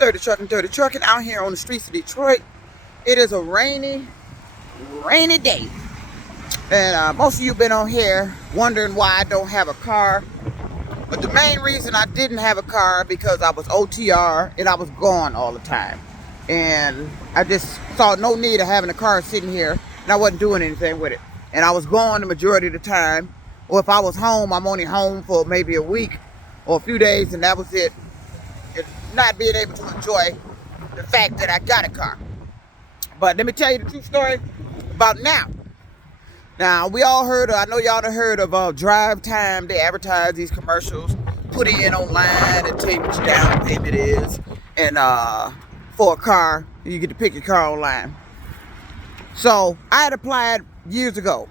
Dirty Trucking out here on the streets of Detroit. It is a rainy day. And most of you been on here wondering why I don't have a car. But the main reason I didn't have a car because I was OTR and I was gone all the time. And I just saw no need of having a car sitting here and I wasn't doing anything with it. And I was gone the majority of the time. Or if I was home, I'm only home for maybe a week or a few days and that was it. And not being able to enjoy the fact that I got a car. But let me tell you the true story about now. Now, we all heard, I know y'all done heard of Drive Time. They advertise these commercials, put it in online and tell you what your down payment is. And for a car, you get to pick your car online. So, I had applied years ago.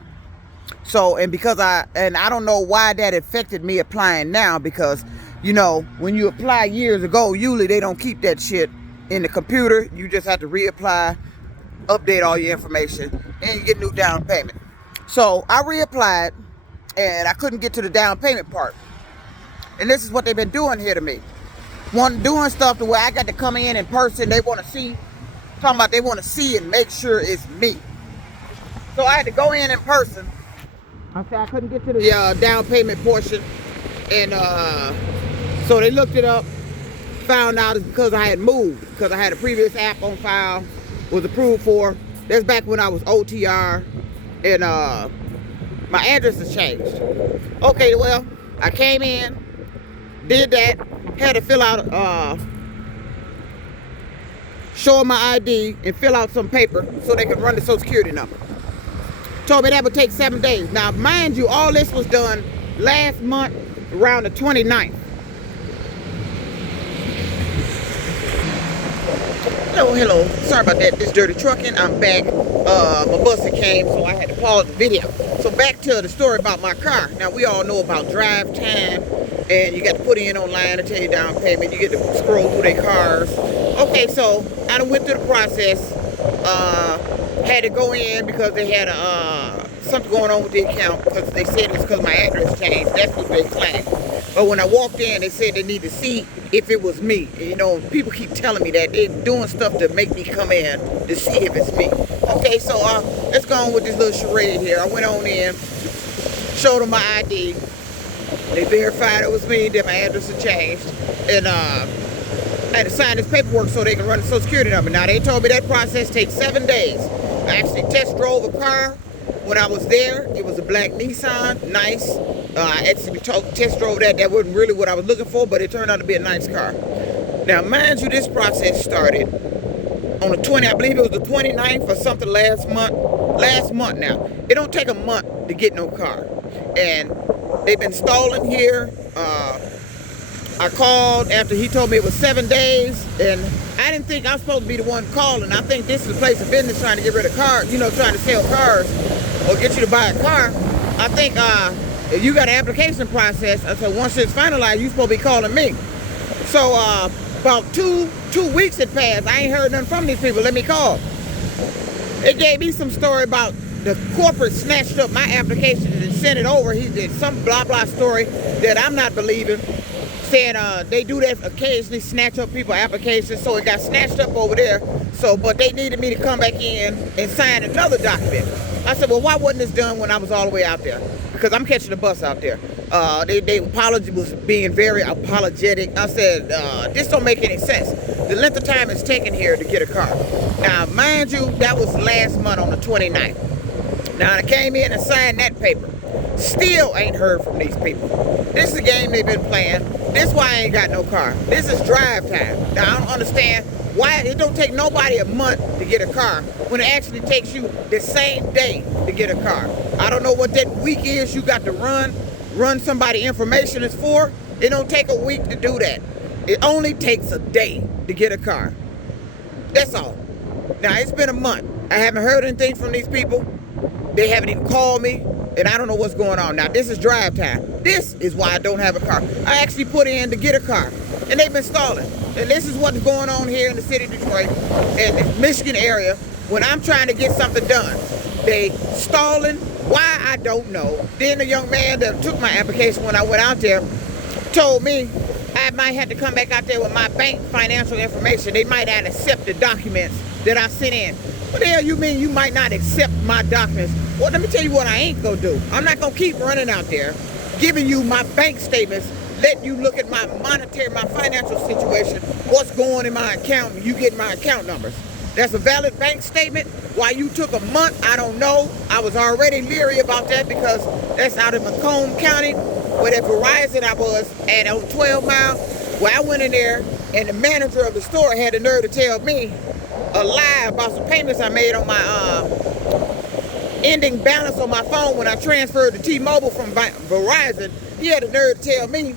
So, and because I don't know why that affected me applying now because, you know, when you apply years ago, usually they don't keep that shit in the computer. You just have to reapply, update all your information, and you get a new down payment. So I reapplied, and I couldn't get to the down payment part. And this is what they've been doing here to me. Doing stuff the way I got to come in person. They want to see, talking about they want to see and make sure it's me. So I had to go in person. I said I couldn't get to the down payment portion. And so they looked it up, found out it's because I had moved, because I had a previous app on file, was approved for. That's back when I was OTR. And my address has changed. Okay, well, I came in, did that, had to fill out, show them my ID and fill out some paper so they could run the Social Security number. Told me that would take 7 days. Now, mind you, all this was done last month around the 29th. Hello. Sorry about that. This Dirty Trucking. I'm back. My bus came, so I had to pause the video. So back to the story about my car. Now, we all know about Drive Time, and you got to put in online and tell you down payment. You get to scroll through their cars. Okay, so I done went through the process. Had to go in because they had something going on with the account because they said it's because my address changed. That's what they claimed. But when I walked in, they said they need to see if it was me. And, you know, people keep telling me that. They're doing stuff to make me come in to see if it's me. Okay, so let's go on with this little charade here. I went on in, showed them my ID. They verified it was me, that my address had changed. And I had to sign this paperwork so they can run the Social Security number. Now, they told me that process takes 7 days. I actually test drove a car. When I was there, it was a black Nissan, nice. I actually test drove that. That wasn't really what I was looking for, but it turned out to be a nice car. Now, mind you, this process started on the 20th, I believe it was the 29th or something last month. Last month now. It don't take a month to get no car. And they've been stalling here. I called after he told me it was 7 days, and I didn't think I was supposed to be the one calling. I think this is a place of business trying to get rid of cars, you know, trying to sell cars or get you to buy a car. I think if you got an application process, I said once it's finalized, you're supposed to be calling me. So about two weeks had passed. I ain't heard nothing from these people. Let me call. They gave me some story about the corporate snatched up my application and sent it over. He did some blah blah story that I'm not believing. Saying they do that occasionally, snatch up people's applications, so it got snatched up over there. So, but they needed me to come back in and sign another document. I said, well, why wasn't this done when I was all the way out there? Because I'm catching the bus out there. They was being very apologetic. I said, this don't make any sense. The length of time it's taken here to get a car. Now, mind you, that was last month on the 29th. Now, I came in and signed that paper. Still ain't heard from these people. This is a game they've been playing. This is why I ain't got no car. This is Drive Time. Now, I don't understand why it don't take nobody a month to get a car when it actually takes you the same day to get a car. I don't know what that week is you got to run somebody information is for. It don't take a week to do that. It only takes a day to get a car. That's all. Now, it's been a month. I haven't heard anything from these people. They haven't even called me. And I don't know what's going on. Now, this is Drive Time. This is why I don't have a car. I actually put in to get a car. And they've been stalling. And this is what's going on here in the city of Detroit and the Michigan area when I'm trying to get something done. They stalling. Why, I don't know. Then the young man that took my application when I went out there told me I might have to come back out there with my bank financial information. They might not accept the documents that I sent in. What the hell you mean you might not accept my documents? Well, let me tell you what I ain't gonna do. I'm not gonna keep running out there giving you my bank statements, letting you look at my financial situation, what's going in my account, and you get my account numbers. That's a valid bank statement. Why you took a month, I don't know. I was already leery about that because that's out in Macomb County, where at Verizon I was at on 12 Mile. Where I went in there and the manager of the store had the nerve to tell me a lie about some payments I made on my ending balance on my phone when I transferred to T-Mobile from Verizon. He had the nerve to tell me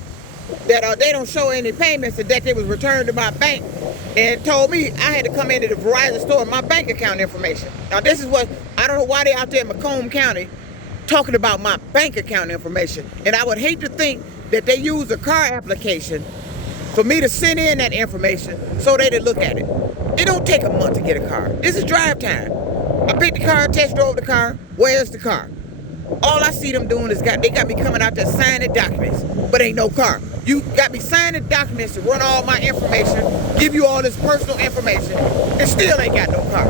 that they don't show any payments and that they was returned to my bank, and told me I had to come into the Verizon store with my bank account information. Now this is what, I don't know why they out there in Macomb County talking about my bank account information. And I would hate to think that they use a car application for me to send in that information so they could look at it. It don't take a month to get a car. This is drive time. I picked the car, test drove the car. Where's the car? All I see them doing is they got me coming out there signing documents, but ain't no car. You got me signing documents to run all my information, give you all this personal information, and still ain't got no car.